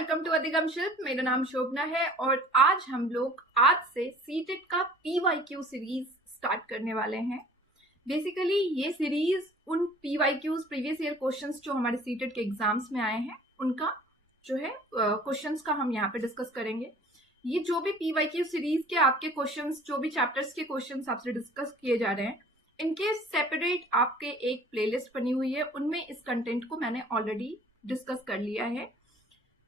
Welcome to अधिगम शिल्प। मेरा नाम शोभना है और आज हम लोग से सीटेट का पीवाईक्यू सीरीज स्टार्ट करने वाले हैं। बेसिकली ये सीरीज उन पीवाईक्यूज प्रीवियस ईयर क्वेश्चंस जो हमारे सीटेट के एग्जाम्स में आए हैं उनका जो है क्वेश्चंस का हम यहाँ पे डिस्कस करेंगे। ये जो भी पीवाईक्यू सीरीज के आपके क्वेश्चंस, जो भी चैप्टर्स के क्वेश्चंस आपसे डिस्कस किए जा रहे हैं, इनके सेपरेट आपके एक प्लेलिस्ट बनी हुई है, उनमें इस कंटेंट को मैंने ऑलरेडी डिस्कस कर लिया है।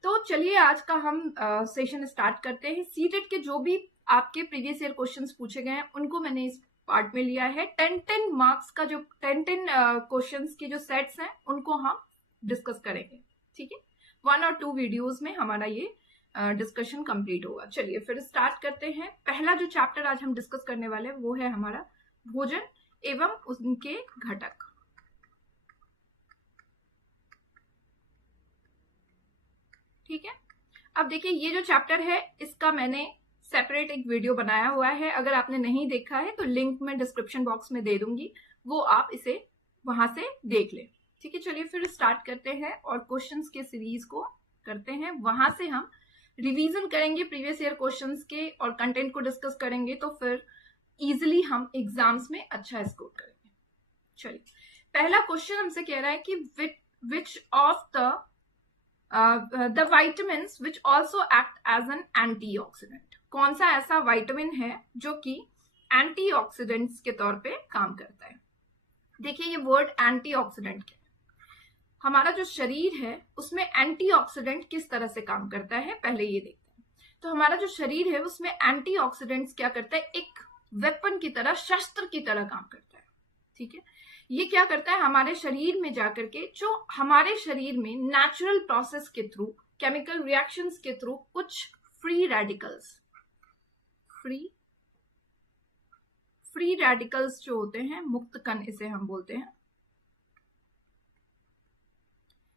तो चलिए आज का हम सेशन स्टार्ट करते हैं। सीटेट के जो भी आपके प्रीवियस ईयर क्वेश्चंस पूछे गए हैं उनको मैंने इस पार्ट में लिया है। 10 मार्क्स का जो 10 क्वेश्चंस के जो सेट्स हैं उनको हम डिस्कस करेंगे। ठीक है, 1 और 2 वीडियोस में हमारा ये डिस्कशन कंप्लीट होगा। चलिए फिर स्टार्ट करते हैं। पहला जो चैप्टर आज हम डिस्कस करने वाले हैं वो है हमारा भोजन एवं उनके घटक। ठीक है, अब देखिए ये जो चैप्टर है इसका मैंने सेपरेट एक वीडियो बनाया हुआ है। अगर आपने नहीं देखा है तो लिंक मैं डिस्क्रिप्शन बॉक्स में दे दूंगी, वो आप इसे वहां से देख लें। ठीक है, चलिए फिर स्टार्ट करते हैं और क्वेश्चंस के सीरीज को करते हैं। वहां से हम रिवीजन करेंगे प्रीवियस ईयर क्वेश्चंस के और कंटेंट को डिस्कस करेंगे, तो फिर इजिली हम एग्जाम्स में अच्छा स्कोर करेंगे। चलिए पहला क्वेश्चन हमसे कह रहा है कि which of the vitamins which also act as an antioxidant, कौन सा ऐसा विटामिन है जो कि एंटीऑक्सीडेंट्स के तौर पे काम करता है। देखिए ये वर्ड एंटीऑक्सीडेंट क्या है। हमारा जो शरीर है उसमें एंटीऑक्सीडेंट किस तरह से काम करता है पहले ये देखते हैं। तो हमारा जो शरीर है उसमें एंटीऑक्सीडेंट्स क्या करता है, एक वेपन की तरह, शस्त्र की तरह काम करता है। ठीक है, ये क्या करता है, हमारे शरीर में जाकर के जो हमारे शरीर में नेचुरल प्रोसेस के थ्रू, केमिकल रिएक्शंस के थ्रू कुछ फ्री रेडिकल्स जो होते हैं, मुक्त कण इसे हम बोलते हैं,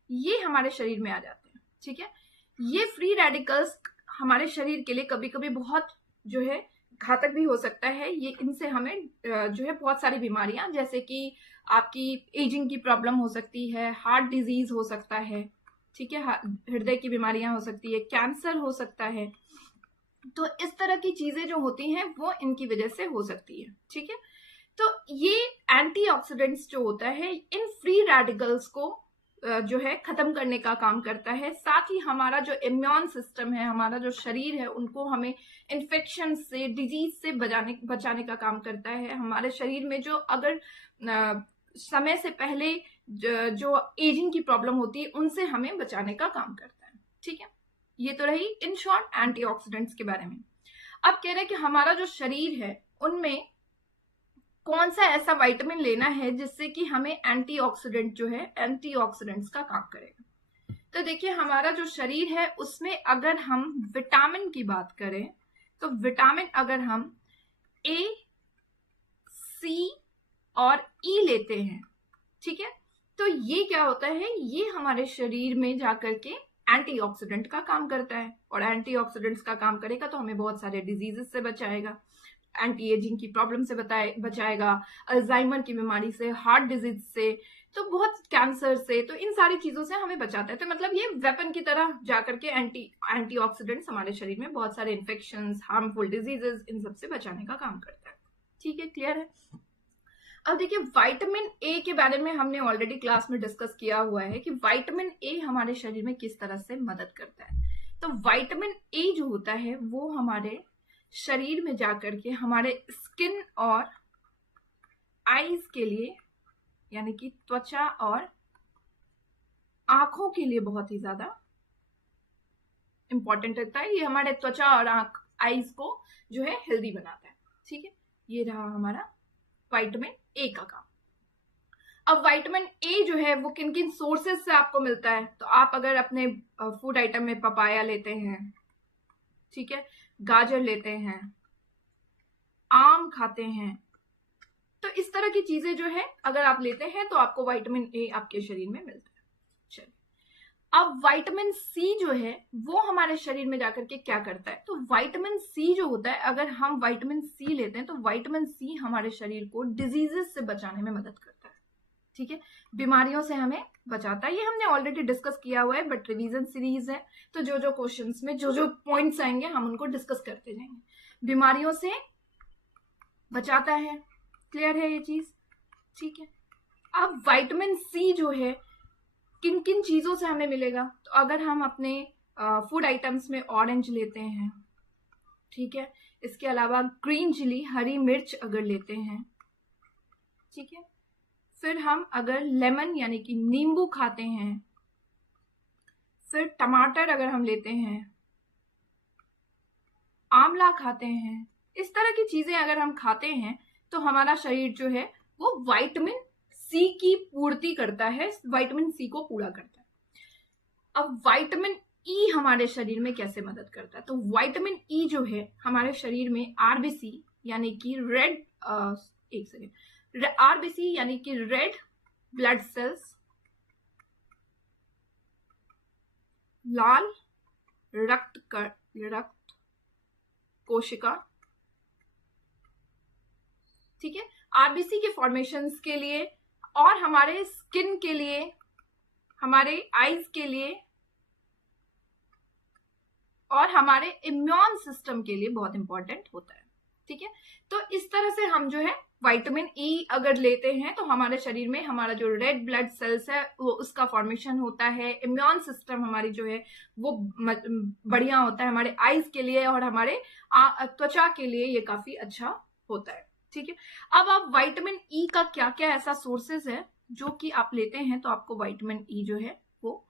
ये हमारे शरीर में आ जाते हैं। ठीक है, ये फ्री रेडिकल्स हमारे शरीर के लिए कभी कभी बहुत जो है घातक भी हो सकता है। ये इनसे हमें जो है बहुत सारी बीमारियां, जैसे कि आपकी एजिंग की प्रॉब्लम हो सकती है, हार्ट डिजीज हो सकता है, ठीक है, हृदय की बीमारियां हो सकती है, कैंसर हो सकता है। तो इस तरह की चीजें जो होती हैं वो इनकी वजह से हो सकती है। ठीक है, तो ये एंटीऑक्सीडेंट्स जो होता है इन फ्री रेडिकल्स को जो है खत्म करने का काम करता है। साथ ही हमारा जो इम्यून सिस्टम है, हमारा जो शरीर है, उनको हमें इन्फेक्शन से, डिजीज से बचाने का काम करता है। हमारे शरीर में जो अगर समय से पहले जो एजिंग की प्रॉब्लम होती है उनसे हमें बचाने का काम करता है। ठीक है, ये तो रही इन शॉर्ट एंटीऑक्सीडेंट्स के बारे में। अब कह रहे हैं कि हमारा जो शरीर है उनमें कौन सा ऐसा विटामिन लेना है जिससे कि हमें एंटीऑक्सीडेंट जो है, एंटीऑक्सीडेंट्स का काम करेगा। तो देखिए हमारा जो शरीर है उसमें अगर हम विटामिन की बात करें तो विटामिन अगर हम ए, सी और ई लेते हैं, ठीक है, तो ये क्या होता है, ये हमारे शरीर में जाकर के एंटीऑक्सीडेंट का काम करता है। और एंटीऑक्सीडेंट्स का काम करेगा तो हमें बहुत सारे डिजीजेस से बचाएगा, एंटी एजिंग की प्रॉब्लम से बचाएगा, अल्जाइमर की बीमारी से, हार्ट डिजीज से, तो बहुत कैंसर से, तो इन सारी चीजों से हमें बचाता है। तो मतलब ये वेपन की तरह जाकर के एंटीऑक्सीडेंट्स हमारे शरीर में बहुत सारे इन्फेक्शंस, हार्मफुल डिजीजेस, इन सब से बचाने का काम करता है। ठीक है, क्लियर है। अब देखिए विटामिन ए के बारे में हमने ऑलरेडी क्लास में डिस्कस किया हुआ है कि विटामिन ए हमारे शरीर में किस तरह से मदद करता है। तो विटामिन ए जो होता है वो हमारे शरीर में जाकर के हमारे स्किन और आईज के लिए, यानी कि त्वचा और आंखों के लिए बहुत ही ज्यादा इंपॉर्टेंट रहता है। ये हमारे त्वचा और आईज को जो है हेल्दी बनाता है। ठीक है, ये रहा हमारा विटामिन ए का काम। अब विटामिन ए जो है वो किन किन सोर्सेज से आपको मिलता है, तो आप अगर अपने फूड आइटम में पपाया लेते हैं, ठीक है, गाजर लेते हैं, आम खाते हैं, तो इस तरह की चीजें जो है अगर आप लेते हैं तो आपको विटामिन ए आपके शरीर में मिलता है। चलिए अब विटामिन सी जो है वो हमारे शरीर में जाकर के क्या करता है, तो विटामिन सी जो होता है, अगर हम विटामिन सी लेते हैं तो विटामिन सी हमारे शरीर को डिजीजेस से बचाने में मदद करता है। ठीक है, बीमारियों से हमें बचाता है। ये हमने ऑलरेडी डिस्कस किया हुआ है, बट रिवीजन सीरीज है तो जो जो क्वेश्चंस में जो जो पॉइंट्स आएंगे हम उनको डिस्कस करते जाएंगे। बीमारियों से बचाता है, क्लियर है ये चीज, ठीक है। अब विटामिन सी जो है किन किन चीजों से हमें मिलेगा, तो अगर हम अपने फूड आइटम्स में ऑरेंज लेते हैं, ठीक है, इसके अलावा ग्रीन चिली हरी मिर्च अगर लेते हैं, ठीक है, फिर हम अगर लेमन यानी कि नींबू खाते हैं, फिर टमाटर अगर हम लेते हैं, आंवला खाते हैं, इस तरह की चीजें अगर हम खाते हैं तो हमारा शरीर जो है वो विटामिन सी की पूर्ति करता है, विटामिन सी को पूरा करता है। अब विटामिन ई हमारे शरीर में कैसे मदद करता है, तो विटामिन ई जो है हमारे शरीर में आरबीसी यानी कि आरबीसी यानी कि रेड ब्लड सेल्स, लाल रक्त कोशिका, ठीक है, आरबीसी के फॉर्मेशंस के लिए और हमारे स्किन के लिए, हमारे आईज के लिए और हमारे इम्यून सिस्टम के लिए बहुत इंपॉर्टेंट होता है, ठीक है। तो इस तरह से हम जो है विटामिन ई अगर लेते हैं तो हमारे शरीर में हमारा जो रेड ब्लड सेल्स है वो उसका फॉर्मेशन होता है, इम्यून सिस्टम हमारी जो है वो बढ़िया होता है हमारे आईज के लिए और हमारे त्वचा के लिए ये काफी अच्छा होता है, ठीक है। अब आप विटामिन ई का क्या क्या ऐसा सोर्सेज है जो कि आप लेते हैं तो आपको विटामिन ई जो है वो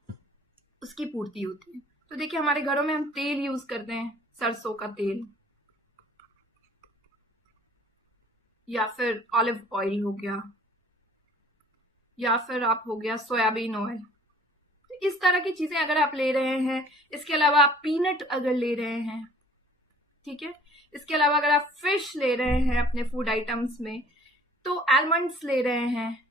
उसकी पूर्ति होती है। तो देखिए हमारे घरों में हम तेल यूज करते हैं, सरसों का तेल या फिर ऑलिव ऑयल हो गया या फिर आप हो गया सोयाबीन ऑयल, तो इस तरह की चीजें अगर आप ले रहे हैं, इसके अलावा आप पीनट अगर ले रहे हैं, ठीक है, इसके अलावा अगर आप फिश ले रहे हैं अपने फूड आइटम्स में, तो आलमंड्स ले रहे हैं,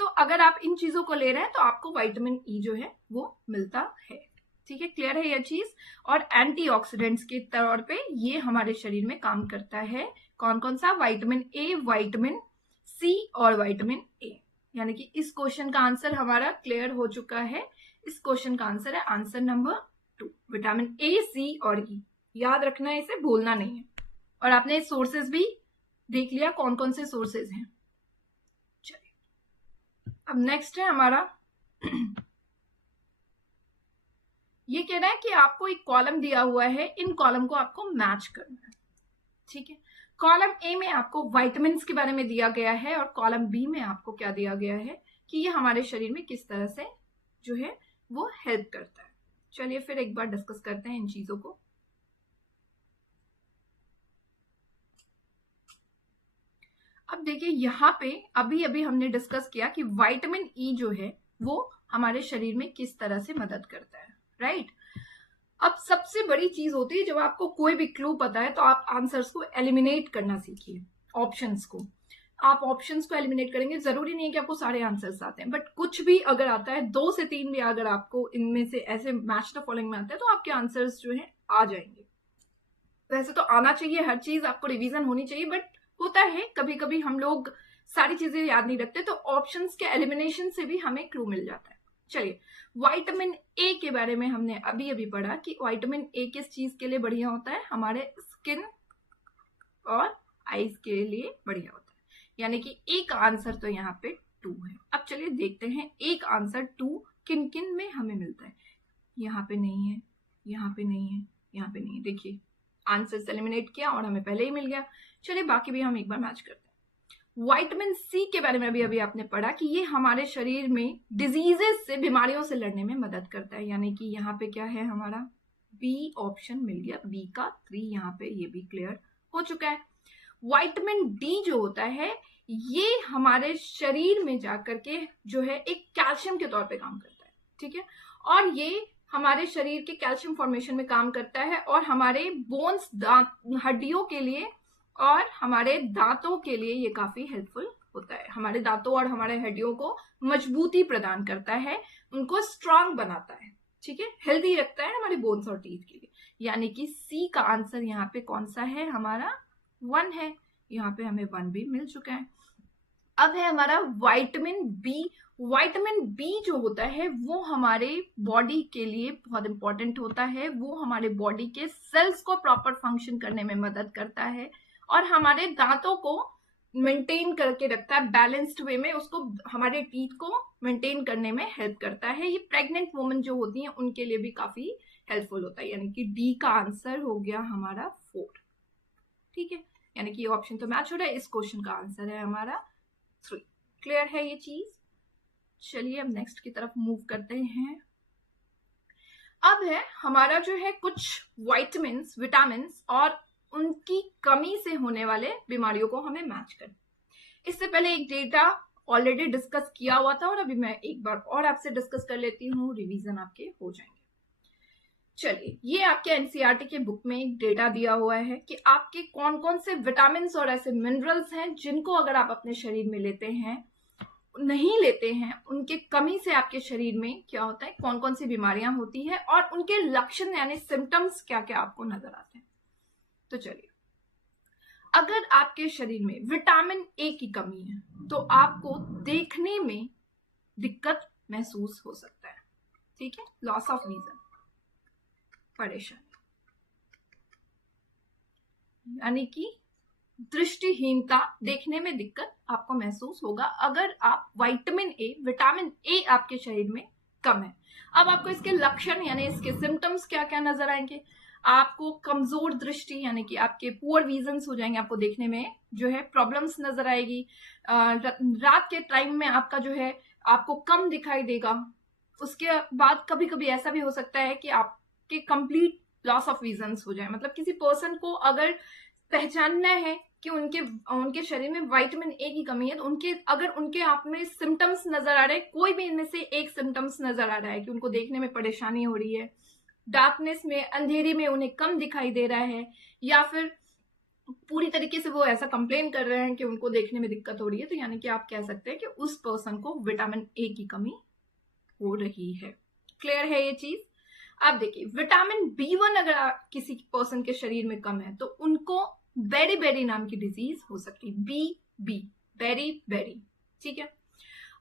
तो अगर आप इन चीजों को ले रहे हैं तो आपको विटामिन ई जो है वो मिलता है, ठीक है, क्लियर है यह चीज। और एंटीऑक्सीडेंट्स के तौर पे ये हमारे शरीर में काम करता है। कौन कौन सा, विटामिन ए, विटामिन सी और विटामिन ए। यानी कि इस क्वेश्चन का आंसर हमारा क्लियर हो चुका है। इस क्वेश्चन का आंसर है आंसर नंबर 2, विटामिन ए, सी और ई। याद रखना है, इसे भूलना नहीं है। और आपने सोर्सेज भी देख लिया कौन कौन से सोर्सेज हैं। चलिए अब नेक्स्ट है हमारा ये कह रहा है कि आपको एक कॉलम दिया हुआ है, इन कॉलम को आपको मैच करना है, ठीक है। कॉलम ए में आपको विटामिन्स के बारे में दिया गया है और कॉलम बी में आपको क्या दिया गया है कि ये हमारे शरीर में किस तरह से जो है वो हेल्प करता है। चलिए फिर एक बार डिस्कस करते हैं इन चीजों को। अब देखिए यहाँ पे अभी अभी हमने डिस्कस किया कि विटामिन ई जो है वो हमारे शरीर में किस तरह से मदद करता है, राइट। अब सबसे बड़ी चीज होती है जब आपको कोई भी क्लू पता है तो आप आंसर्स को एलिमिनेट करना सीखिए, ऑप्शंस को। आप ऑप्शंस को एलिमिनेट करेंगे, जरूरी नहीं है कि आपको सारे आंसर्स आते हैं, बट कुछ भी अगर आता है, 2 से 3 भी अगर आपको इनमें से ऐसे मैच द फॉलोइंग में आता है तो आपके आंसर्स जो है आ जाएंगे। वैसे तो आना चाहिए, हर चीज आपको रिवीजन होनी चाहिए, बट होता है कभी कभी हम लोग सारी चीजें याद नहीं रखते, तो ऑप्शंस के एलिमिनेशन से भी हमें क्लू मिल जाता है। चलिए विटामिन ए के बारे में हमने अभी अभी पढ़ा कि विटामिन ए किस चीज के लिए बढ़िया होता है, हमारे स्किन और आईज के लिए बढ़िया होता है। यानी कि एक आंसर तो यहाँ पे 2 है। अब चलिए देखते हैं एक आंसर 2 किन किन में हमें मिलता है। यहाँ पे नहीं है, यहाँ पे नहीं है, यहाँ पे नहीं है। देखिए आंसर एलिमिनेट किया और हमें पहले ही मिल गया। चलिए बाकी भी हम एक बार मैच करते हैं। विटामिन सी के बारे में अभी आपने पढ़ा कि ये हमारे शरीर में डिजीजेस से, बीमारियों से लड़ने में मदद करता है। यानी कि यहाँ पे क्या है हमारा बी ऑप्शन मिल गया, बी का 3 यहाँ पे ये भी क्लियर हो चुका है। विटामिन डी जो होता है ये हमारे शरीर में जाकर के जो है एक कैल्शियम के तौर पे काम करता है, ठीक है। और ये हमारे शरीर के कैल्शियम फॉर्मेशन में काम करता है और हमारे बोन्स, हड्डियों के लिए और हमारे दांतों के लिए ये काफी हेल्पफुल होता है। हमारे दांतों और हमारे हड्डियों को मजबूती प्रदान करता है, उनको स्ट्रांग बनाता है, ठीक है, हेल्दी रखता है हमारे बोन्स और टीथ के लिए। यानी कि सी का आंसर यहाँ पे कौन सा है हमारा 1 है। यहाँ पे हमें 1 भी मिल चुका है। अब है हमारा विटामिन बी। विटामिन बी जो होता है वो हमारे बॉडी के लिए बहुत इंपॉर्टेंट होता है। वो हमारे बॉडी के सेल्स को प्रॉपर फंक्शन करने में मदद करता है और हमारे दांतों को मेंटेन करके रखता है बैलेंस्ड वे में, उसको हमारे टीथ को मेंटेन करने में हेल्प करता है। ये प्रेग्नेंट वुमेन जो होती हैं उनके लिए भी काफी हेल्पफुल होता है, यानी कि डी का आंसर हो गया हमारा 4। ठीक है, यानी कि ये ऑप्शन तो मैच हो रहा है, इस क्वेश्चन का आंसर है हमारा 3। क्लियर है ये चीज? चलिए अब नेक्स्ट की तरफ मूव करते हैं। अब है हमारा जो है कुछ विटामिन और उनकी कमी से होने वाले बीमारियों को हमें मैच करना। इससे पहले एक डेटा ऑलरेडी डिस्कस किया हुआ था और अभी मैं एक बार और आपसे डिस्कस कर लेती हूँ, रिवीजन आपके हो जाएंगे। चलिए, ये आपके एनसीईआरटी के बुक में एक डेटा दिया हुआ है कि आपके कौन कौन से विटामिन और ऐसे मिनरल्स हैं जिनको अगर आप अपने शरीर में नहीं लेते हैं, उनके कमी से आपके शरीर में क्या होता है, कौन कौन सी बीमारियां होती है और उनके लक्षण यानी सिम्टम्स क्या क्या आपको नजर आते हैं। तो चलिए, अगर आपके शरीर में विटामिन ए की कमी है तो आपको देखने में दिक्कत महसूस हो सकता है। ठीक है, लॉस ऑफ विजन, परेशानी, यानी कि दृष्टिहीनता, देखने में दिक्कत आपको महसूस होगा अगर आप विटामिन ए आपके शरीर में कम है। अब आपको इसके लक्षण यानी इसके सिम्टम्स क्या क्या नजर आएंगे। आपको कमजोर दृष्टि यानी कि आपके पुअर विजन्स हो जाएंगे, आपको देखने में जो है प्रॉब्लम्स नजर आएगी। रात के टाइम में आपका जो है आपको कम दिखाई देगा। उसके बाद कभी कभी ऐसा भी हो सकता है कि आपके कंप्लीट लॉस ऑफ विजन्स हो जाए। मतलब किसी पर्सन को अगर पहचानना है कि उनके शरीर में विटामिन ए की कमी है तो अगर उनके आप में सिम्टम्स नजर आ रहे हैं, कोई भी इनमें से एक सिम्टम्स नजर आ रहा है कि उनको देखने में परेशानी हो रही है, डार्कनेस में, अंधेरे में उन्हें कम दिखाई दे रहा है, या फिर पूरी तरीके से वो ऐसा कंप्लेन कर रहे हैं कि उनको देखने में दिक्कत हो रही है, तो यानी कि आप कह सकते हैं कि उस पर्सन को विटामिन ए की कमी हो रही है। क्लियर है ये चीज? अब देखिए, विटामिन B1 अगर किसी पर्सन के शरीर में कम है तो उनको बेरी नाम की डिजीज हो सकती है। Beriberi. ठीक है,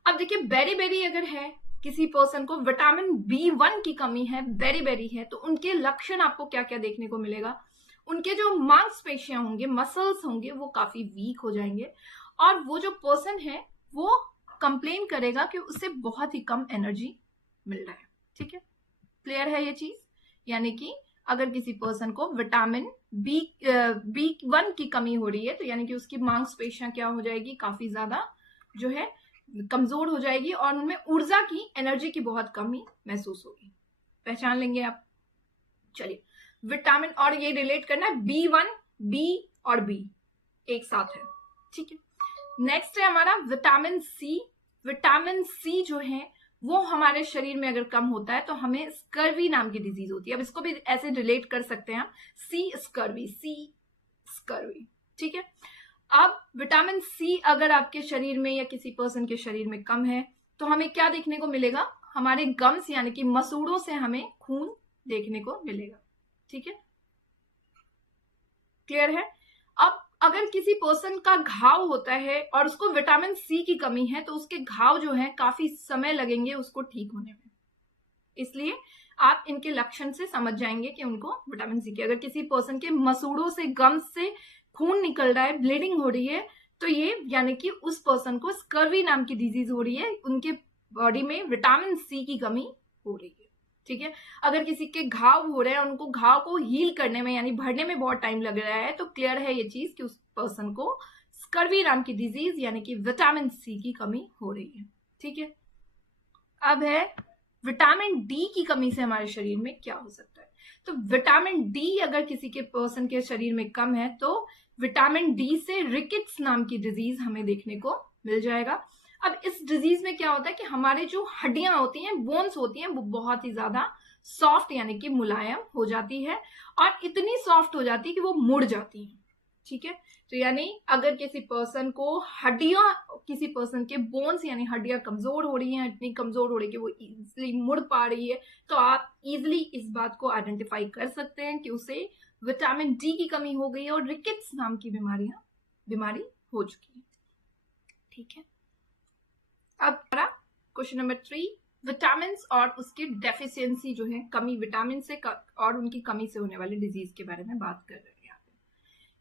अब देखिए, बेरी अगर है किसी पर्सन को विटामिन B1 की कमी है, बेरी है, तो उनके लक्षण आपको क्या क्या देखने को मिलेगा। उनके जो मांसपेशियां होंगे, मसल्स होंगे, वो काफी वीक हो जाएंगे और वो जो पर्सन है वो कंप्लेन करेगा कि उससे बहुत ही कम एनर्जी मिल रहा है। ठीक है, क्लियर है ये चीज? यानी कि अगर किसी पर्सन को विटामिन B1 की कमी हो रही है तो यानी कि उसकी मांसपेशियां क्या हो जाएगी, काफी ज्यादा जो है कमजोर हो जाएगी और उनमें ऊर्जा की, एनर्जी की बहुत कमी महसूस होगी। पहचान लेंगे आप। चलिए, विटामिन, और ये रिलेट करना है B1, B और B एक साथ है। ठीक है, नेक्स्ट है हमारा विटामिन सी। विटामिन सी जो है वो हमारे शरीर में अगर कम होता है तो हमें स्कर्वी नाम की डिजीज होती है। अब इसको भी ऐसे रिलेट कर सकते हैं हम, सी स्कर्वी। ठीक है, अब विटामिन सी अगर आपके शरीर में या किसी पर्सन के शरीर में कम है तो हमें क्या देखने को मिलेगा, हमारे गम्स यानी कि मसूड़ों से हमें खून देखने को मिलेगा। ठीक है, क्लियर है? अब अगर किसी पर्सन का घाव होता है और उसको विटामिन सी की कमी है तो उसके घाव जो है काफी समय लगेंगे उसको ठीक होने में। इसलिए आप इनके लक्षण से समझ जाएंगे कि उनको विटामिन सी की, अगर किसी पर्सन के मसूड़ों से, गम्स से खून निकल रहा है, ब्लीडिंग हो रही है, तो ये यानी कि उस पर्सन को स्कर्वी नाम की डिजीज हो रही है, उनके बॉडी में विटामिन सी की कमी हो रही है। ठीक है, अगर किसी के घाव हो रहे हैं, उनको घाव को हील करने में यानी भरने में बहुत टाइम लग रहा है, तो क्लियर है ये चीज कि उस पर्सन को स्कर्वी नाम की डिजीज यानी कि विटामिन सी की कमी हो रही है। ठीक है, अब है विटामिन डी की कमी से हमारे शरीर में क्या हो सकता है। तो विटामिन डी अगर किसी के पर्सन के शरीर में कम है तो विटामिन डी से रिकेट्स नाम की डिजीज हमें देखने को मिल जाएगा। अब इस डिजीज में क्या होता है कि हमारे जो हड्डियां होती हैं, बोन्स होती हैं, वो बहुत ही ज्यादा सॉफ्ट यानी कि मुलायम हो जाती है और इतनी सॉफ्ट हो जाती है कि वो मुड़ जाती है। ठीक है, तो यानी अगर किसी पर्सन को किसी पर्सन के बोन्स यानी हड्डियां कमजोर हो रही हैं, इतनी कमजोर हो रही है कि वो इजिली मुड़ पा रही है, तो आप इजिली इस बात को आइडेंटिफाई कर सकते हैं कि उसे विटामिन डी की कमी हो गई है और रिकेट्स नाम की बीमारी हो चुकी है। ठीक है। अब हमारा क्वेश्चन नंबर 3, विटामिन और उसकी डेफिशिएंसी जो है, कमी विटामिन से और उनकी कमी से होने वाली डिजीज के बारे में बात कर रहे हैं। यहाँ पे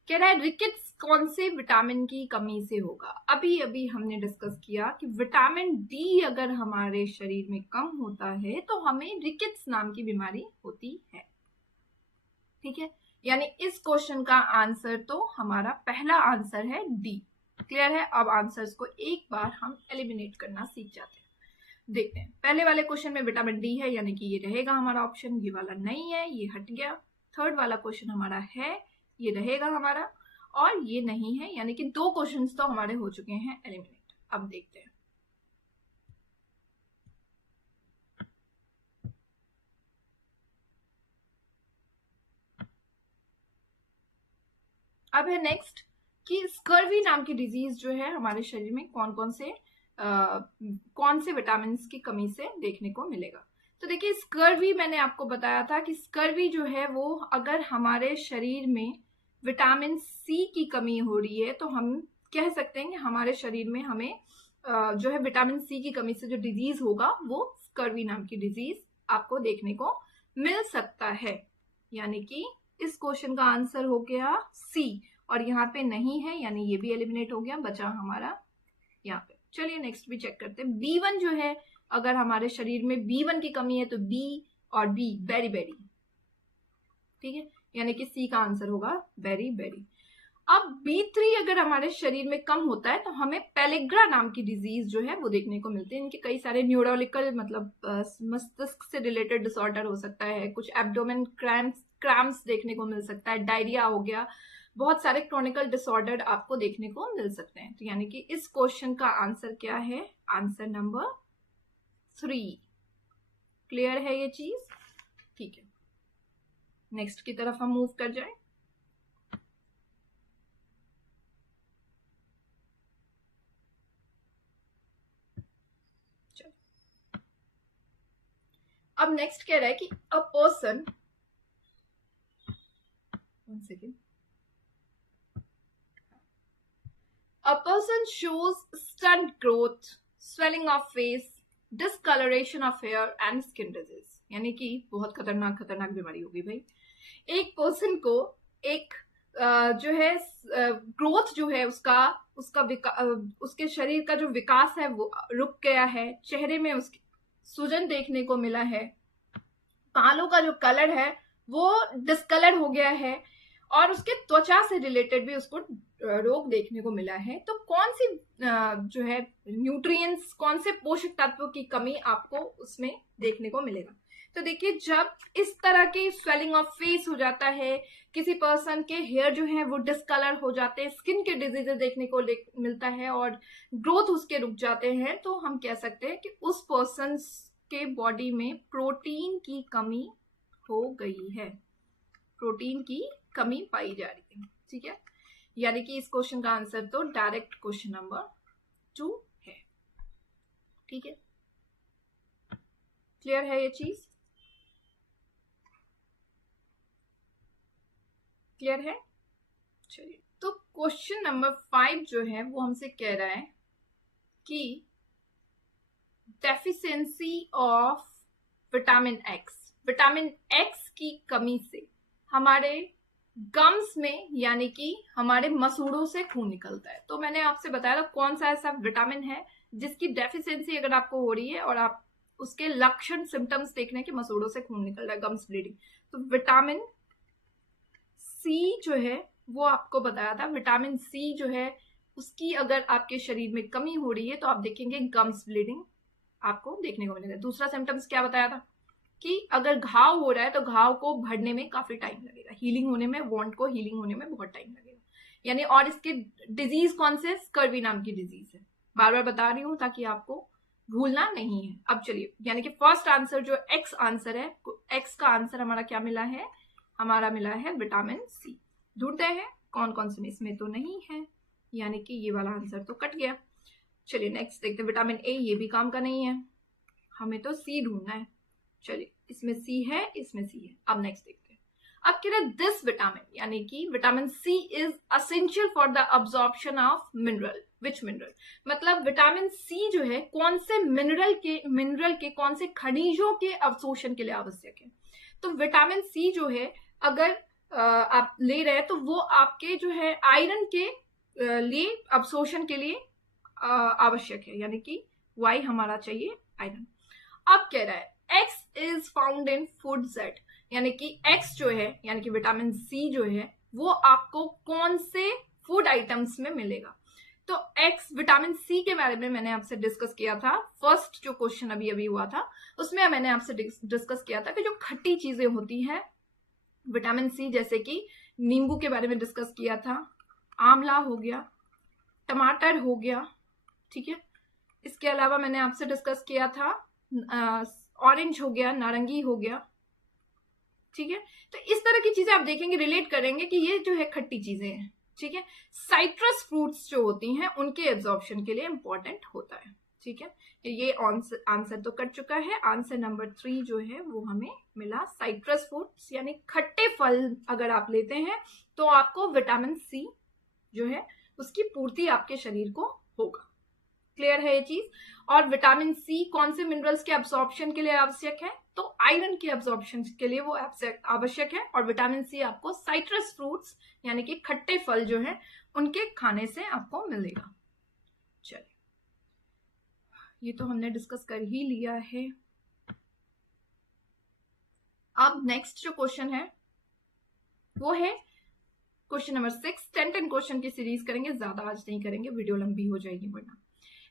कह रहा है रिकेट्स कौन से विटामिन की कमी से होगा। अभी अभी हमने डिस्कस किया कि विटामिन डी अगर हमारे शरीर में कम होता है तो हमें रिकेट्स नाम की बीमारी होती है। ठीक है, यानी इस क्वेश्चन का आंसर तो हमारा पहला आंसर है डी। क्लियर है। अब आंसर्स को एक बार हम एलिमिनेट करना सीख जाते हैं। देखते हैं, पहले वाले क्वेश्चन में विटामिन डी है, यानी कि ये रहेगा हमारा ऑप्शन, ये वाला नहीं है, ये हट गया। थर्ड वाला क्वेश्चन हमारा है, ये रहेगा हमारा, और ये नहीं है, यानी कि 2 क्वेश्चंस तो हमारे हो चुके हैं एलिमिनेट। अब देखते हैं, अब है नेक्स्ट कि स्कर्वी नाम की डिजीज जो है हमारे शरीर में कौन से विटामिन की कमी से देखने को मिलेगा। तो देखिए, स्कर्वी मैंने आपको बताया था कि स्कर्वी जो है वो अगर हमारे शरीर में विटामिन सी की कमी हो रही है तो हम कह सकते हैं कि हमारे शरीर में हमें जो है विटामिन सी की कमी से जो डिजीज होगा वो स्कर्वी नाम की डिजीज आपको देखने को मिल सकता है। यानी कि इस क्वेश्चन का आंसर हो गया सी, और यहाँ पे नहीं है, यानी ये भी एलिमिनेट हो गया, बचा हमारा यहाँ पे। चलिए नेक्स्ट भी चेक करते हैं। B1 जो है, अगर हमारे शरीर में B1 की कमी है तो B और B बेरी बेरी, ठीक है, यानी कि सी का आंसर होगा बेरी बेरी। अब B3 अगर हमारे शरीर में कम होता है तो हमें पेलेग्रा नाम की डिजीज जो है वो देखने को मिलती है। इनके कई सारे न्यूरोलॉजिकल मतलब मस्तिष्क से रिलेटेड डिसऑर्डर हो सकता है, कुछ एब्डोमेन क्रैम्प्स देखने को मिल सकता है, डायरिया हो गया, बहुत सारे क्रोनिकल डिसऑर्डर आपको देखने को मिल सकते हैं। तो यानी कि इस क्वेश्चन का आंसर क्या है, आंसर नंबर 3। क्लियर है ये चीज, ठीक है। नेक्स्ट की तरफ हम मूव कर जाएं। अब नेक्स्ट कह रहा है कि a person, one second, a person shows stunt growth, swelling of face, discoloration of hair and skin disease। यानी कि बहुत खतरनाक बीमारी होगी भाई। एक पर्सन को एक जो है ग्रोथ जो है उसके शरीर का जो विकास है वो रुक गया है, चेहरे में उसकी सूजन देखने को मिला है, बालों का जो कलर है वो डिस्कलर हो गया है, और उसके त्वचा से रिलेटेड भी उसको रोग देखने को मिला है। तो कौन सी जो है न्यूट्रिएंट्स, कौन से पोषक तत्वों की कमी आपको उसमें देखने को मिलेगा। तो देखिए, जब इस तरह के स्वेलिंग ऑफ फेस हो जाता है, किसी पर्सन के हेयर जो है वो डिस्कलर हो जाते हैं, स्किन के डिजीजेस देखने को मिलता है और ग्रोथ उसके रुक जाते हैं, तो हम कह सकते हैं कि उस पर्सन के बॉडी में प्रोटीन की कमी हो गई है, प्रोटीन की कमी पाई जा रही है। ठीक है, यानी कि इस क्वेश्चन का आंसर तो डायरेक्ट क्वेश्चन नंबर 2 है। ठीक है, क्लियर है ये चीज, क्लियर है। चलिए, तो क्वेश्चन नंबर 5 जो है वो हमसे कह रहा है कि डेफिशिएंसी ऑफ विटामिन एक्स की कमी से हमारे गम्स में यानी कि हमारे मसूड़ों से खून निकलता है। तो मैंने आपसे बताया था कौन सा ऐसा विटामिन है जिसकी डेफिशिएंसी अगर आपको हो रही है और आप उसके लक्षण सिम्टम्स देखने के मसूड़ों से खून निकल रहा है, गम्स ब्लीडिंग, तो विटामिन सी जो है वो आपको बताया था। विटामिन सी जो है उसकी अगर आपके शरीर में कमी हो रही है तो आप देखेंगे गम्स ब्लीडिंग आपको देखने को मिलेगा। दूसरा सिम्टम्स क्या बताया था कि अगर घाव हो रहा है तो घाव को भरने में काफी टाइम लगेगा, हीलिंग होने में, वॉन्ड को हीलिंग होने में बहुत टाइम लगेगा। यानी और इसके डिजीज कौन से, स्कर्वी नाम की डिजीज है, बार बार बता रही हूं ताकि आपको भूलना नहीं है। अब चलिए, यानी कि फर्स्ट आंसर जो एक्स आंसर है, एक्स का आंसर हमारा क्या मिला है, हमारा मिला है विटामिन सी। ढूंढते हैं कौन कौन से, इसमें तो नहीं है, यानी कि ये वाला आंसर तो कट गया। चलिए नेक्स्ट देखते हैं, विटामिन ए, ये भी काम का नहीं है, हमें तो सी ढूंढना है। चलिए, इसमें सी है, इसमें सी है। अब नेक्स्ट देखते हैं, अब कह रहे हैं दिस विटामिन, यानी कि vitamin C is essential for the absorption of mineral which mineral, मतलब विटामिन सी जो है कौन से मिनरल के कौन से खनिजों के अवशोषण के लिए आवश्यक है। तो विटामिन सी जो है अगर आप ले रहे हैं तो वो आपके जो है आयरन के लिए अवशोषण के लिए आवश्यक है, यानी कि वाई हमारा चाहिए आयरन। अब कह रहा है x is found in food Z, यानी कि एक्स जो है यानी कि विटामिन सी जो है वो आपको कौन से फूड आइटम्स में मिलेगा। तो एक्स विटामिन सी के बारे में मैंने आपसे डिस्कस किया था, फर्स्ट जो क्वेश्चन अभी अभी हुआ था उसमें मैंने आपसे डिस्कस किया था कि जो खट्टी चीजें होती हैं विटामिन सी, जैसे कि नींबू के बारे में डिस्कस किया था, आंवला हो गया, टमाटर हो गया, ठीक है। इसके अलावा मैंने आपसे डिस्कस किया था ऑरेंज हो गया, नारंगी हो गया, ठीक है। तो इस तरह की चीजें आप देखेंगे, रिलेट करेंगे कि ये जो है खट्टी चीजें हैं, ठीक है। साइट्रस फ्रूट्स जो होती हैं उनके एब्जॉर्प्शन के लिए इंपॉर्टेंट होता है, ठीक है। ये आंसर तो कट चुका है। आंसर नंबर 3 जो है वो हमें मिला साइट्रस फ्रूट्स, यानी खट्टे फल अगर आप लेते हैं तो आपको विटामिन सी जो है उसकी पूर्ति आपके शरीर को होगा। क्लियर है ये चीज। और विटामिन सी कौन से मिनरल्स के अब्सॉर्प्शन के लिए आवश्यक है, तो आयरन के अब्सॉर्प्शन के लिए वो आवश्यक है। और विटामिन सी आपको साइट्रस फ्रूट्स यानी कि खट्टे फल जो है उनके खाने से आपको मिलेगा। चलिए, ये तो हमने डिस्कस कर ही लिया है। अब नेक्स्ट जो क्वेश्चन है वो है क्वेश्चन नंबर 6। 10 क्वेश्चन की सीरीज करेंगे, ज्यादा आज नहीं करेंगे, वीडियो लंबी हो जाएगी वरना।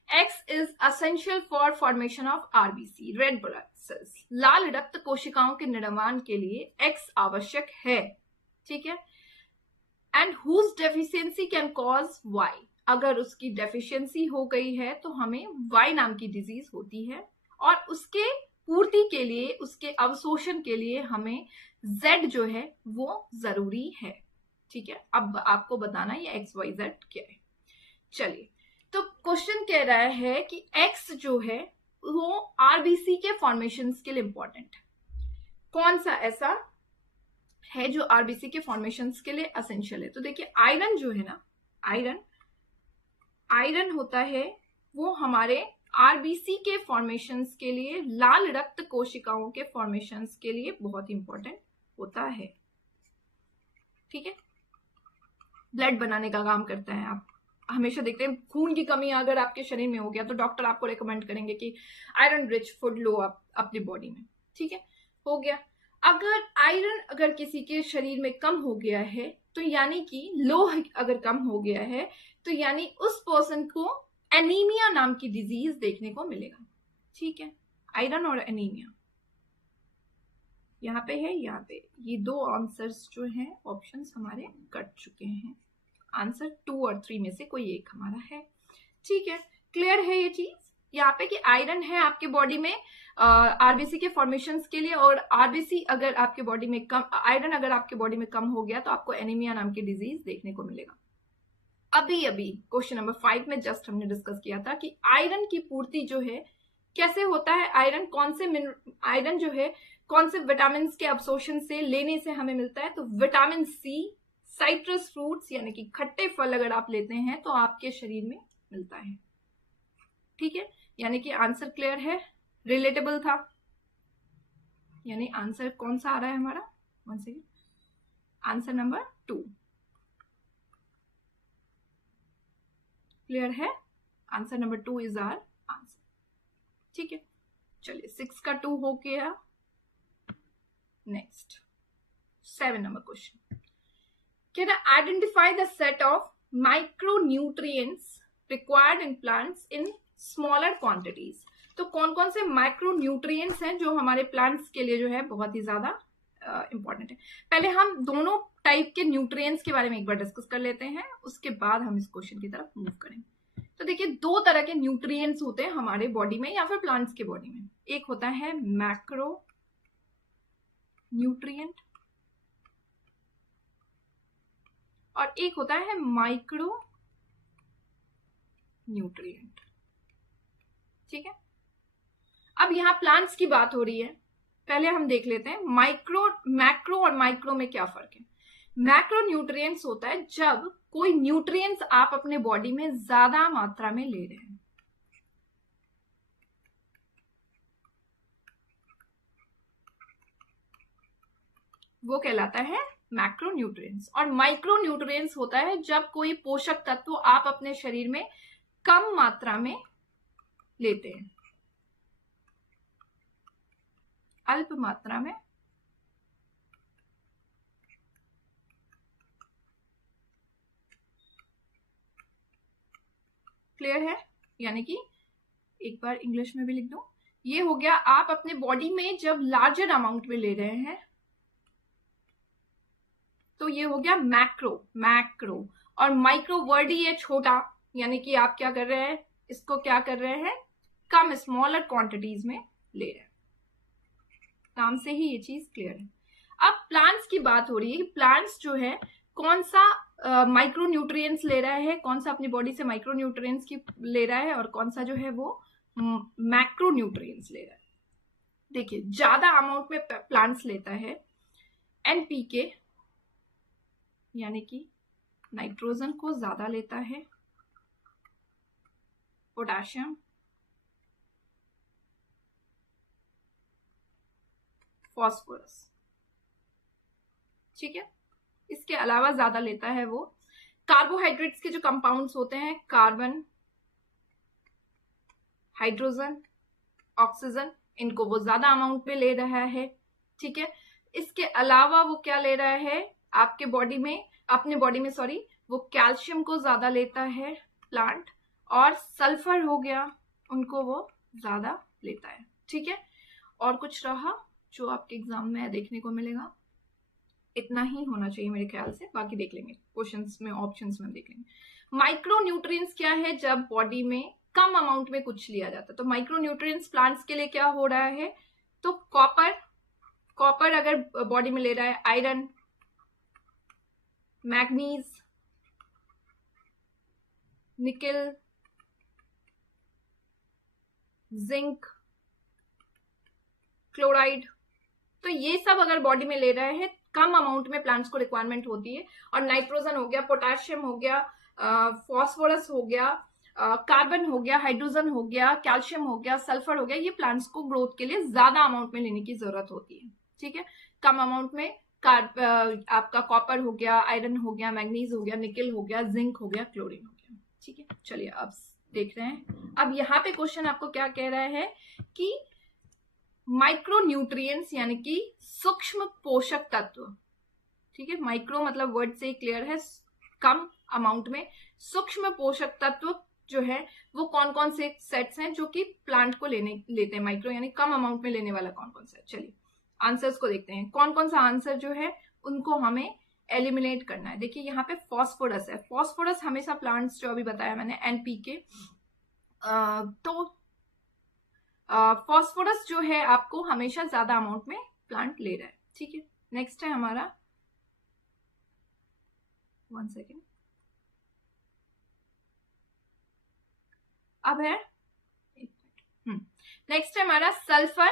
X is essential for formation of RBC, red blood cells. लाल रक्त कोशिकाओं के निर्माण के लिए X आवश्यक है, ठीक है। And whose deficiency can cause Y, अगर उसकी डेफिशिएंसी हो गई है तो हमें Y नाम की डिजीज होती है, और उसके पूर्ति के लिए, उसके अवशोषण के लिए हमें Z जो है वो जरूरी है, ठीक है। अब आपको बताना ये XYZ क्या है। चलिए, तो क्वेश्चन कह रहा है कि X जो है वो आरबीसी के फॉर्मेशंस के लिए इंपॉर्टेंट है। कौन सा ऐसा है जो आरबीसी के फॉर्मेशंस के लिए असेंशियल है। तो देखिए, आयरन जो है ना, आयरन होता है वो हमारे आरबीसी के फॉर्मेशंस के लिए, लाल रक्त कोशिकाओं के फॉर्मेशंस के लिए बहुत इंपॉर्टेंट होता है, ठीक है। ब्लड बनाने का काम करता है। आप हमेशा देखते हैं खून की कमी अगर आपके शरीर में हो गया तो डॉक्टर आपको रेकमेंड करेंगे कि आयरन रिच फूड लो आप अपनी बॉडी में, ठीक है। हो गया। अगर किसी के शरीर में कम हो गया है तो यानी कि लोह अगर कम हो गया है तो यानी उस पर्सन को एनीमिया नाम की डिजीज देखने को मिलेगा, ठीक है। आयरन और एनीमिया यहाँ पे है, यहाँ पे ये दो आंसर्स जो हैं ऑप्शंस हमारे कट चुके हैं। आंसर 2 और 3 में से कोई एक हमारा है, ठीक है। क्लियर है ये चीज यहाँ पे कि आयरन है आपके बॉडी में आरबीसी के फॉर्मेशंस के लिए, और आरबीसी अगर आपके बॉडी में कम, आयरन अगर आपके बॉडी में कम हो गया तो आपको एनीमिया नाम की डिजीज देखने को मिलेगा। अभी अभी क्वेश्चन नंबर 5 में जस्ट हमने डिस्कस किया था कि आयरन की पूर्ति जो है कैसे होता है। आयरन जो है कौन से विटामिन के अब्सॉर्प्शन से लेने से हमें मिलता है, तो विटामिन सी साइट्रस फ्रूट्स यानी कि खट्टे फल अगर आप लेते हैं तो आपके शरीर में मिलता है, ठीक है। यानी कि आंसर क्लियर है, रिलेटेबल था। यानी आंसर कौन सा आ रहा है हमारा, one second, answer number 2 clear है। Answer number 2 is our answer, ठीक है। चलिए, 6 का 2 हो गया। Next 7 number question, can I identify the set of micronutrients required in plants in smaller quantities। तो कौन कौन से माइक्रोन्यूट्रिएंट्स हैं जो हमारे प्लांट्स के लिए जो है बहुत ही ज्यादा इंपॉर्टेंट है। पहले हम दोनों टाइप के न्यूट्रिएंट्स के बारे में एक बार डिस्कस कर लेते हैं, उसके बाद हम इस क्वेश्चन की तरफ मूव करेंगे। तो देखिए, 2 तरह के न्यूट्रिएंट्स होते हैं हमारे बॉडी में या फिर प्लांट्स के बॉडी में। एक होता है मैक्रो न्यूट्रिएंट और एक होता है माइक्रो न्यूट्रिएंट, ठीक है। अब यहाँ प्लांट्स की बात हो रही है, पहले हम देख लेते हैं मैक्रो और माइक्रो में क्या फर्क है। मैक्रो न्यूट्रिएंट्स होता है जब कोई न्यूट्रिएंट्स आप अपने बॉडी में ज्यादा मात्रा में ले रहे हैं, वो कहलाता है मैक्रोन्यूट्रिएंट्स। और माइक्रोन्यूट्रिएंट्स होता है जब कोई पोषक तत्व आप अपने शरीर में कम मात्रा में लेते हैं, अल्प मात्रा में। क्लियर है? यानी कि एक बार इंग्लिश में भी लिख दो, ये हो गया आप अपने बॉडी में जब लार्जर अमाउंट में ले रहे हैं तो ये हो गया मैक्रो। और माइक्रो वर्ड ही है छोटा, यानी कि आप क्या कर रहे हैं, इसको क्या कर रहे हैं, कम स्मॉलर क्वांटिटीज में ले रहे हैं। नाम से ही ये चीज क्लियर है। अब प्लांट्स की बात हो रही है, प्लांट्स जो है कौन सा माइक्रो न्यूट्रिएंट्स ले रहा है, कौन सा अपनी बॉडी से माइक्रो न्यूट्रिएंट्स की ले रहा है और कौन सा जो है वो मैक्रो न्यूट्रिएंट्स ले रहा है। देखिए ज्यादा अमाउंट में प्लांट्स लेता है एनपीके, यानी कि नाइट्रोजन को ज्यादा लेता है, पोटाशियम, फॉस्फोरस, ठीक है। इसके अलावा ज्यादा लेता है वो कार्बोहाइड्रेट्स के जो कंपाउंड्स होते हैं, कार्बन, हाइड्रोजन, ऑक्सीजन, इनको वो ज्यादा अमाउंट में ले रहा है, ठीक है। इसके अलावा वो क्या ले रहा है आपके बॉडी में, अपने बॉडी में सॉरी, वो कैल्शियम को ज्यादा लेता है प्लांट, और सल्फर हो गया उनको वो ज्यादा लेता है, ठीक है। और कुछ रहा जो आपके एग्जाम में देखने को मिलेगा? इतना ही होना चाहिए मेरे ख्याल से, बाकी देख लेंगे क्वेश्चंस में, ऑप्शंस में देख लेंगे। माइक्रो न्यूट्रिएंट्स क्या है, जब बॉडी में कम अमाउंट में कुछ लिया जाता है। तो माइक्रो न्यूट्रिएंट्स प्लांट्स के लिए क्या हो रहा है, तो कॉपर अगर बॉडी में ले रहा है, iron, manganese, nickel, zinc, chloride, तो ये सब अगर बॉडी में ले रहा है, कम अमाउंट में प्लांट्स को रिक्वायरमेंट होती है। और नाइट्रोजन हो गया, पोटाशियम हो गया, फॉस्फोरस हो गया, कार्बन हो गया, हाइड्रोजन हो गया, कैल्शियम हो गया, सल्फर हो गया, ये प्लांट्स को ग्रोथ के लिए ज्यादा अमाउंट में लेने की जरूरत होती है, ठीक है। कम अमाउंट में आपका कॉपर हो गया, आयरन हो गया, मैग्नीज हो गया, निकेल हो गया, जिंक हो गया, क्लोरीन हो गया, ठीक है। चलिए अब देख रहे हैं, अब यहाँ पे क्वेश्चन आपको क्या कह रहा है कि माइक्रो न्यूट्रिएंट्स यानी कि सूक्ष्म पोषक तत्व, ठीक है। माइक्रो मतलब वर्ड से ही क्लियर है, कम अमाउंट में। सूक्ष्म पोषक तत्व जो है वो कौन कौन से सेट्स हैं जो कि प्लांट को लेते हैं, माइक्रो यानी कम अमाउंट में लेने वाला कौन कौन सा है। चलिए आंसर्स को देखते हैं, कौन कौन सा आंसर जो है उनको हमें एलिमिनेट करना है। देखिए यहाँ पे फॉस्फोरस है, फॉस्फोरस हमेशा प्लांट्स जो अभी बताया मैंने एनपीके, तो फॉस्फोरस जो है आपको हमेशा ज्यादा अमाउंट में प्लांट ले रहा है, ठीक है। नेक्स्ट है हमारा, 1 सेकेंड, अब है नेक्स्ट है हमारा सल्फर,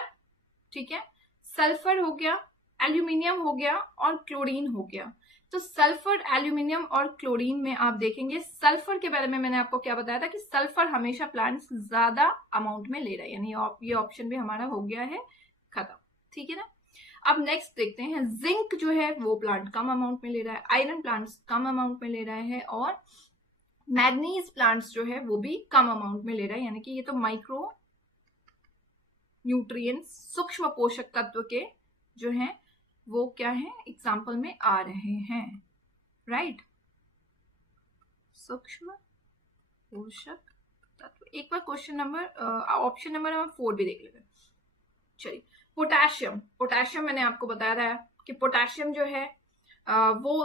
ठीक है। सल्फर हो गया, एल्यूमिनियम हो गया और क्लोरीन हो गया। तो सल्फर, एल्यूमिनियम और क्लोरीन में आप देखेंगे, सल्फर के बारे में मैंने आपको क्या बताया था कि सल्फर हमेशा प्लांट्स ज्यादा अमाउंट में ले रहा है, यानी ये ऑप्शन भी हमारा हो गया है खत्म, ठीक है ना। अब नेक्स्ट देखते हैं, जिंक जो है वो प्लांट कम अमाउंट में ले रहा है, आयरन प्लांट्स कम अमाउंट में ले रहा है, और मैग्नीज प्लांट्स जो है वो भी कम अमाउंट में ले रहा है। यानी कि ये तो माइक्रो न्यूट्रिएंट्स, सूक्ष्म पोषक तत्व के जो है वो क्या है, एग्जाम्पल में आ रहे हैं, राइट। सूक्ष्म पोषक तत्व, एक बार क्वेश्चन नंबर, ऑप्शन नंबर 4 भी देख लेते। चलिए पोटाशियम मैंने आपको बताया था कि पोटाशियम जो है वो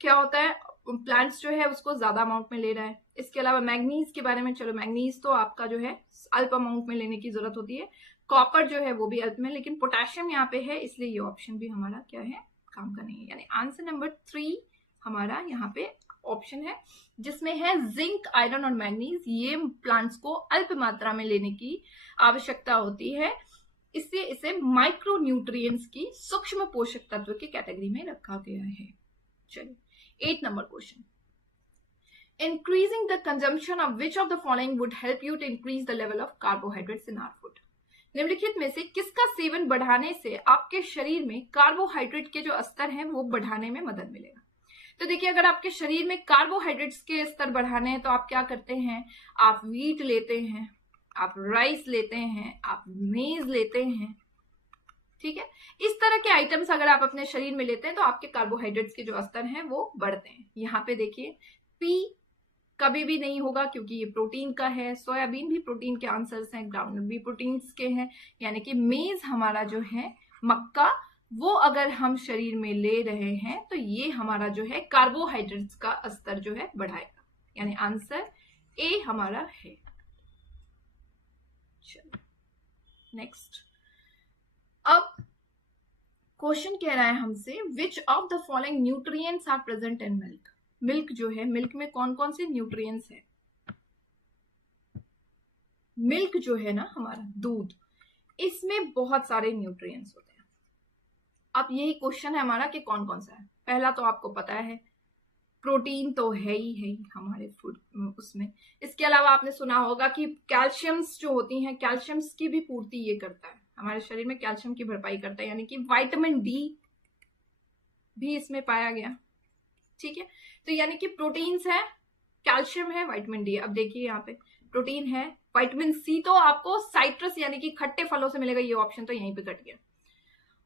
क्या होता है, प्लांट्स जो है उसको ज्यादा अमाउंट में ले रहा है। इसके अलावा मैग्नीज के बारे में, चलो मैग्नीज तो आपका जो है अल्प अमाउंट में लेने की जरूरत होती है, कॉपर जो है वो भी अल्प में, लेकिन पोटाशियम यहाँ पे है, इसलिए ये ऑप्शन भी हमारा क्या है, काम का नहीं है। यानी आंसर नंबर 3 हमारा यहाँ पे ऑप्शन है, जिसमें है जिंक, आयरन और मैग्नीज, ये प्लांट्स को अल्प मात्रा में लेने की आवश्यकता होती है, इससे इसे माइक्रो न्यूट्रिएंट्स की सूक्ष्म पोषक तत्व की कैटेगरी में रखा गया है। चलिए 8 number question, increasing the consumption of which of the following would help you to increase the level of carbohydrates in our food. निम्नलिखित में से किसका सेवन बढ़ाने से आपके शरीर में कार्बोहाइड्रेट के जो स्तर हैं वो बढ़ाने में मदद मिलेगा। तो देखिए, अगर आपके शरीर में कार्बोहाइड्रेट्स के स्तर बढ़ाने हैं तो आप क्या करते हैं, आप व्हीट लेते हैं, आप राइस लेते हैं, आप मेज लेते हैं, ठीक है। इस तरह के आइटम्स अगर आप अपने शरीर में लेते हैं तो आपके कार्बोहाइड्रेट्स के जो स्तर हैं वो बढ़ते हैं। यहाँ पे देखिए, पी कभी भी नहीं होगा क्योंकि ये प्रोटीन का है, सोयाबीन भी प्रोटीन के आंसर्स हैं, ग्राउंडनट भी प्रोटीन के हैं, यानी कि मेज हमारा जो है मक्का, वो अगर हम शरीर में ले रहे हैं तो ये हमारा जो है कार्बोहाइड्रेट्स का स्तर जो है बढ़ाएगा, यानी आंसर ए हमारा है। चलो नेक्स्ट, अब क्वेश्चन कह रहा है हमसे which of the following nutrients are present in milk. Milk जो है, मिल्क में कौन कौन से न्यूट्रिएंट्स है। मिल्क जो है ना हमारा दूध, इसमें बहुत सारे न्यूट्रिएंट्स होते हैं। अब यही क्वेश्चन है हमारा कि कौन कौन सा है। पहला तो आपको पता है प्रोटीन तो है ही हमारे फूड उसमें। इसके अलावा आपने सुना होगा कि कैल्शियम्स जो होती हैं, कैल्शियम्स की भी पूर्ति ये करता है, हमारे शरीर में कैल्शियम की भरपाई करता है, यानी कि विटामिन डी भी इसमें पाया गया, ठीक है। तो यानी कि प्रोटीन्स है, कैल्शियम है, विटामिन डी। अब देखिए यहाँ पे प्रोटीन है, विटामिन सी तो आपको साइट्रस यानी कि खट्टे फलों से मिलेगा, ये ऑप्शन तो यहीं पे कट गया।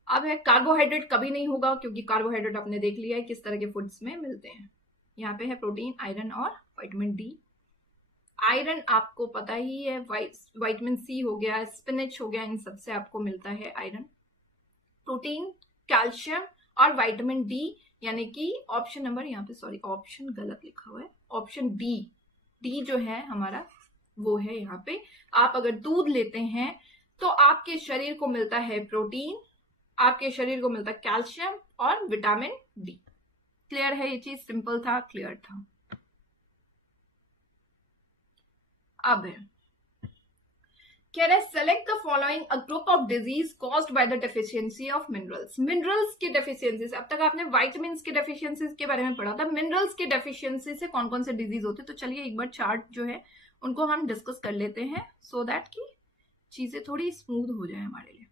अब है कार्बोहाइड्रेट कभी नहीं होगा क्योंकि कार्बोहाइड्रेट आपने देख लिया है किस तरह के फूड्स में मिलते हैं। यहाँ पे है प्रोटीन, आयरन और विटामिन डी। आयरन आपको पता ही है, विटामिन सी हो गया, स्पिनच हो गया, इन सबसे आपको मिलता है आयरन। प्रोटीन, कैल्शियम और विटामिन डी, यानी कि ऑप्शन नंबर, यहाँ पे सॉरी ऑप्शन गलत लिखा हुआ है, ऑप्शन डी, डी जो है हमारा वो है यहाँ पे। आप अगर दूध लेते हैं तो आपके शरीर को मिलता है प्रोटीन, आपके शरीर को मिलता है कैल्शियम और विटामिन डी। क्लियर है, ये चीज सिंपल था, क्लियर था। अब है कह रहे select the following a group of disease caused by the deficiency of minerals. Minerals की डेफिशिएंसी, अब तक आपने विटामिन के डेफिशिएंसी के बारे में पढ़ा था, मिनरल्स की डेफिशिएंसी से कौन कौन से डिजीज होते हैं। तो चलिए एक बार चार्ट जो है उनको हम डिस्कस कर लेते हैं सो दैट कि चीजें थोड़ी स्मूथ हो जाए हमारे लिए।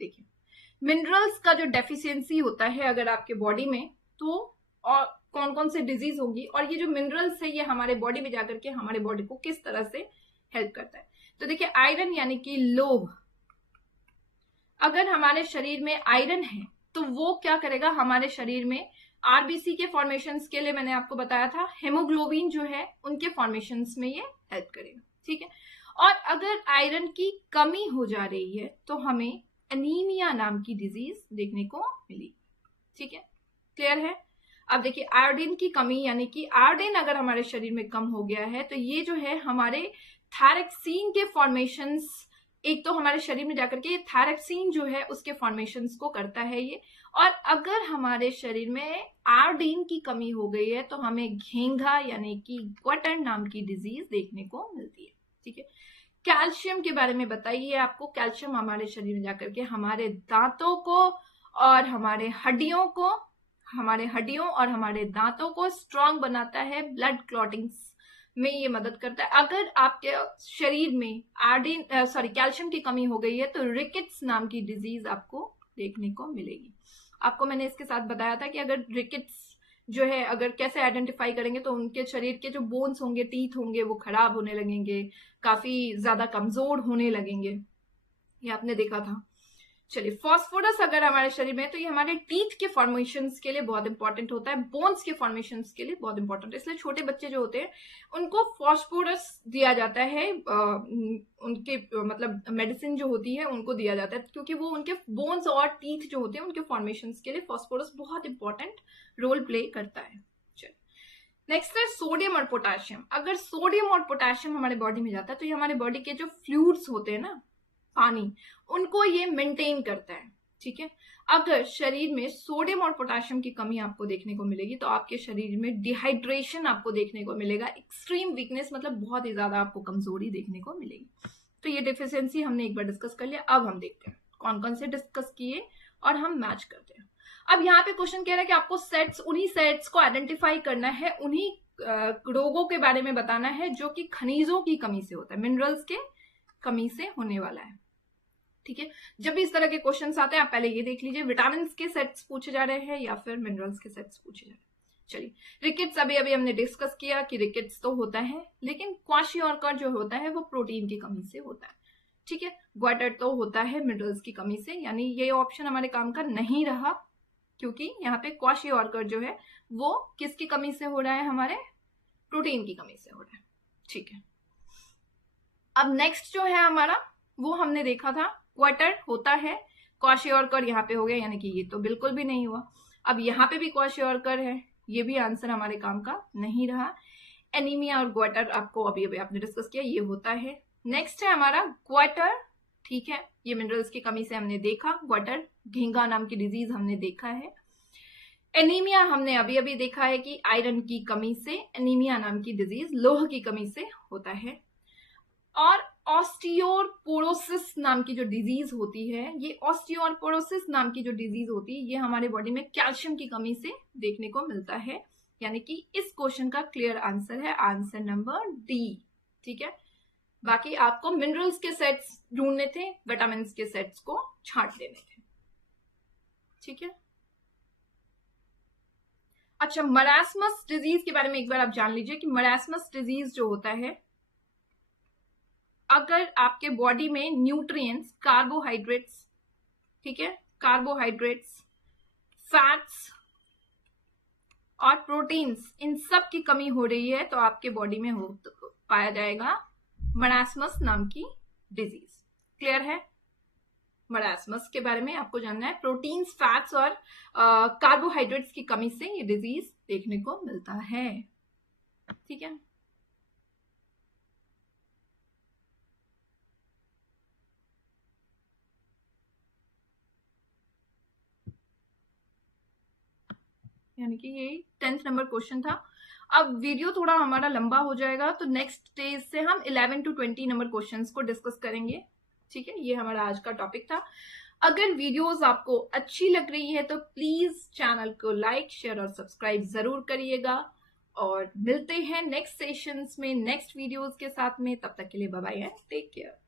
देखिए, मिनरल्स का जो डेफिशिएंसी होता है अगर आपके बॉडी में, तो और कौन कौन से डिजीज होगी, और ये जो मिनरल्स है ये हमारे बॉडी में जाकर के हमारे बॉडी को किस तरह से हेल्प करता है। तो देखिए, आयरन यानी कि लोह, अगर हमारे शरीर में आयरन है तो वो क्या करेगा, हमारे शरीर में आरबीसी के फॉर्मेशंस के लिए मैंने आपको बताया था, हेमोग्लोबिन जो है उनके फॉर्मेशंस में ये हेल्प करेगा, ठीक है। और अगर आयरन की कमी हो जा रही है तो हमें एनीमिया नाम की डिजीज देखने को मिली, ठीक है, क्लियर है। अब देखिए, आयोडीन की कमी, यानी कि आयोडीन अगर हमारे शरीर में कम हो गया है तो ये जो है हमारे थायरक्सिन के फॉर्मेशंस, एक तो हमारे शरीर में जाकर के थायरक्सिन जो है उसके फॉर्मेशंस को करता है ये। और अगर हमारे शरीर में आयोडीन की कमी हो गई है तो हमें घेंघा यानी कि ग्वटन नाम की डिजीज देखने को मिलती है, ठीक है। कैल्शियम के बारे में बताइए आपको, कैल्शियम हमारे शरीर में जाकर के हमारे दांतों को और हमारे हड्डियों और हमारे दांतों को स्ट्रांग बनाता है, ब्लड क्लॉटिंग में ये मदद करता है। अगर आपके शरीर में कैल्शियम की कमी हो गई है तो रिकेट्स नाम की डिजीज आपको देखने को मिलेगी। आपको मैंने इसके साथ बताया था कि अगर रिकेट्स जो है अगर कैसे आइडेंटिफाई करेंगे, तो उनके शरीर के जो बोन्स होंगे, टीथ होंगे, वो खराब होने लगेंगे, काफी ज्यादा कमजोर होने लगेंगे, ये आपने देखा था। चलिए, फास्फोरस अगर हमारे शरीर में है तो ये हमारे टीथ के फॉर्मेशंस के लिए बहुत इंपॉर्टेंट होता है, बोन्स के फॉर्मेशंस के लिए बहुत इंपॉर्टेंट है। इसलिए छोटे बच्चे जो होते हैं उनको फास्फोरस दिया जाता है, उनके मतलब मेडिसिन जो होती है उनको दिया जाता है, क्योंकि वो उनके बोन्स और टीथ जो होते हैं उनके फॉर्मेशंस के लिए फास्फोरस बहुत इंपॉर्टेंट रोल प्ले करता है। नेक्स्ट है सोडियम और पोटेशियम। अगर सोडियम और पोटेशियम हमारे बॉडी में जाता है तो ये हमारे बॉडी के जो फ्लूइड्स होते हैं ना, पानी, उनको ये मेंटेन करता है, ठीक है। अगर शरीर में सोडियम और पोटेशियम की कमी आपको देखने को मिलेगी तो आपके शरीर में डिहाइड्रेशन आपको देखने को मिलेगा, एक्सट्रीम वीकनेस, मतलब बहुत ही ज्यादा आपको कमजोरी देखने को मिलेगी। तो ये डेफिशिएंसी हमने एक बार डिस्कस कर लिया। अब हम देखते हैं कौन कौन से डिस्कस किए और हम मैच करते हैं। अब यहाँ पे क्वेश्चन कह रहा है कि आपको उन्हीं सेट्स को आइडेंटिफाई करना है, उन्हीं रोगों के बारे में बताना है जो कि खनिजों की कमी से होता है, मिनरल्स के कमी से होने वाला है। ठीक है, जब भी इस तरह के क्वेश्चंस आते हैं आप पहले ये देख लीजिए विटामिन के सेट्स पूछे जा रहे हैं या फिर मिनरल्स के सेट्स पूछे जा रहे हैं। चलिए, रिकेट्स अभी हमने डिस्कस किया कि रिकेट्स तो होता है, लेकिन क्वाशियोरकर जो होता है वो प्रोटीन की कमी से होता है। ठीक है, ग्वाटर तो होता है मिनरल्स की कमी से, यानी ये ऑप्शन हमारे काम का नहीं रहा, क्योंकि यहाँ पे क्वाशियोरकर जो है वो किसकी कमी से हो रहा है, हमारे प्रोटीन की कमी से हो रहा है। ठीक है, अब नेक्स्ट जो है हमारा वो हमने देखा था क्वाटर होता है, क्वाशियोरकर यहाँ पे हो गया, यानी कि ये तो बिल्कुल भी नहीं हुआ। अब यहाँ पे भी क्वाशियोरकर है, ये भी आंसर हमारे काम का नहीं रहा। एनीमिया और ग्वाटर आपको अभी आपने डिस्कस किया, ये होता है। नेक्स्ट है हमारा ग्वाटर। ठीक है, ये मिनरल्स की कमी से हमने देखा, ग्वाटर घिंगा नाम की डिजीज हमने देखा है। एनीमिया हमने अभी देखा है कि आयरन की कमी से एनीमिया नाम की डिजीज लोह की कमी से होता है। और ऑस्टियोपोरोसिस नाम की जो डिजीज होती है, ये ऑस्टियोपोरोसिस नाम की जो डिजीज होती है ये हमारे बॉडी में कैल्शियम की कमी से देखने को मिलता है, यानी कि इस क्वेश्चन का क्लियर आंसर है आंसर नंबर डी। ठीक है, बाकी आपको मिनरल्स के सेट्स ढूंढने थे, विटामिन के सेट्स को छांट देने थे। ठीक है, अच्छा, मरासमस डिजीज के बारे में एक बार आप जान लीजिए कि मरासमस डिजीज जो होता है, अगर आपके बॉडी में न्यूट्रिएंट्स, कार्बोहाइड्रेट्स, ठीक है, कार्बोहाइड्रेट्स, फैट्स और प्रोटीन्स, इन सब की कमी हो रही है तो आपके बॉडी में पाया जाएगा मरासमस नाम की डिजीज। क्लियर है, मरासमस के बारे में आपको जानना है। प्रोटीन्स, फैट्स और कार्बोहाइड्रेट्स की कमी से ये डिजीज देखने को मिलता है। ठीक है, यानी कि ये 10th नंबर क्वेश्चन था। अब वीडियो थोड़ा हमारा लंबा हो जाएगा, तो नेक्स्ट स्टेज से हम 11 to 20 नंबर क्वेश्चंस को डिस्कस करेंगे। ठीक है, ये हमारा आज का टॉपिक था। अगर वीडियोस आपको अच्छी लग रही है तो प्लीज चैनल को लाइक, शेयर और सब्सक्राइब जरूर करिएगा, और मिलते हैं नेक्स्ट सेशंस में नेक्स्ट वीडियोस के साथ में। तब तक के लिए bye bye and take care.